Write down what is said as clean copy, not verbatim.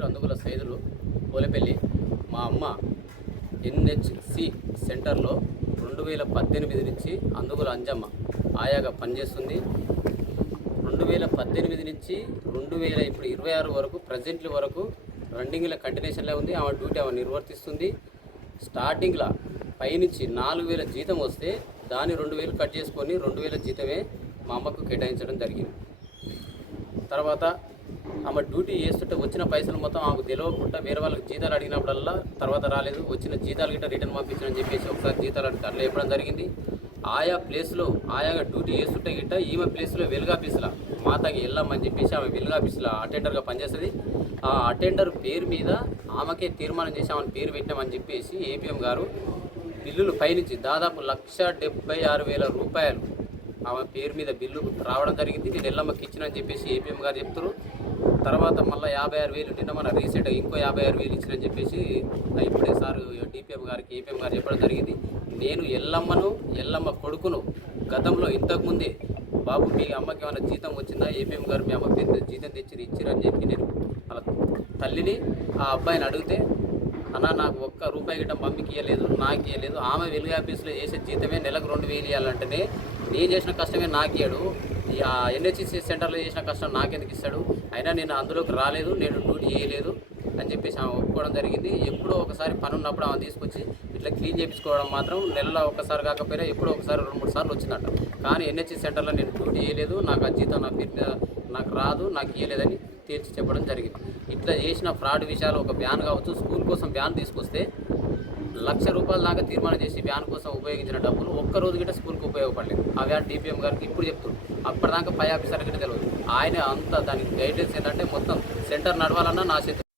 పేరు అందుగుల సైదులు పోలేపల్లి. మా అమ్మ ఎన్హెచ్సి సెంటర్లో 2018 నుంచి అందుగుల అంజమ్మ ఆయాగా పనిచేస్తుంది. 2018 నుంచి 2026 వరకు ప్రజెంట్ల వరకు రన్నింగ్లో కంటిన్యూషన్లో ఉంది. ఆమె డ్యూటీ ఆమె నిర్వర్తిస్తుంది. స్టార్టింగ్లో పైనుంచి 4000 జీతం వస్తే దాన్ని 2000 కట్ చేసుకొని 2000 జీతమే మా అమ్మకు కేటాయించడం జరిగింది. తర్వాత ఆమె డ్యూటీ చేస్తుంటే వచ్చిన పైసలు మొత్తం ఆమెకు తెలియకుండా వేరే వాళ్ళకి జీతాలు అడిగినప్పుడల్లా తర్వాత రాలేదు, వచ్చిన జీతాలు గిట్ట రిటర్న్ పంపించని చెప్పేసి ఒకసారి జీతాలు అడిగితే అట్లా చెప్పడం జరిగింది. ఆయా ప్లేస్లో ఆయాగా డ్యూటీ చేస్తుంటే గిట్ట ఈమె ప్లేస్లో వెలుగాఫీసులో మాతకి వెళ్ళామని చెప్పేసి ఆమె వెలుగాఫీసులో అటెండర్గా పనిచేస్తుంది. ఆ అటెండర్ పేరు మీద ఆమెకే తీర్మానం చేసి ఆమెను పేరు పెట్టామని చెప్పేసి ఏపీఎం గారు బిల్లులు పైనుంచి దాదాపు 1,76,000 రూపాయలు ఆమె పేరు మీద బిల్లు రావడం జరిగింది. నేను ఎల్లమ్మకి ఇచ్చినని చెప్పేసి ఏపీఎం గారు చెప్తారు. తర్వాత మళ్ళీ 56,000 నిన్న మన రీసెంట్గా ఇంకో 56,000 ఇచ్చినని చెప్పేసి ఇప్పుడే సార్ డిపిఎం గారికి ఏపీఎం గారు చెప్పడం జరిగింది. నేను ఎల్లమ్మ కొడుకును గతంలో ఇంతకుముందే బాబు మీ అమ్మకి ఏమైనా జీతం వచ్చిందా, ఏపీఎం గారు మీ అమ్మ పేరు జీతం తెచ్చి ఇచ్చిరని చెప్పి నేను వాళ్ళ తల్లిని ఆ అబ్బాయిని అడిగితే, అన్న నాకు ఒక్క రూపాయి గిట్ట మమ్మీకి ఇవ్వలేదు, నాకు ఇవ్వలేదు, ఆమె వెలుగు ఆఫీస్లో చేసే జీతమే నెలకు 2,000 ఇవ్వాలంటేనే నేను చేసిన కష్టమే నాకు ఇయ్యాడు, ఎన్హెచ్సి సెంటర్లో చేసిన కష్టం నాకెందుకు ఇస్తాడు, అయినా నేను అందులోకి రాలేదు, నేను డ్యూటీ చేయలేదు అని చెప్పేసి ఆమె ఒప్పుకోవడం జరిగింది. ఎప్పుడో ఒకసారి పని ఉన్నప్పుడు ఆమె తీసుకొచ్చి ఇట్లా క్లీన్ చేయించుకోవడం మాత్రం నెలలో ఒకసారి కాకపోయినా ఎప్పుడో ఒకసారి 2-3 సార్లు వచ్చిందట. కానీ ఎన్హెచ్సి సెంటర్లో నేను డ్యూటీ చేయలేదు, నాకు ఆ జీతం నా పేరు మీద నాకు రాదు, నాకు ఇవ్వలేదని తేల్చి చెప్పడం జరిగింది. ఇట్లా చేసిన ఫ్రాడ్ విషయాలు ఒక వ్యాన్ కావచ్చు, స్కూల్ కోసం వ్యాన్ తీసుకొస్తే 1,00,000 రూపాయల దాకా తీర్మానం చేసి వ్యాన్ కోసం ఉపయోగించిన డబ్బులు ఒక్కరోజు గిట్ట స్కూల్కి ఉపయోగపడలేదు. ఆ వ్యాన్ డిపిఎం గారికి ఇప్పుడు చెప్తుంది, అప్పటిదాకా పై ఆఫీసర్ గిట్ట తెలియదు. ఆయన అంతా దానికి గైడెన్స్ ఏంటంటే మొత్తం సెంటర్ నడవాలన్నా నా చేతి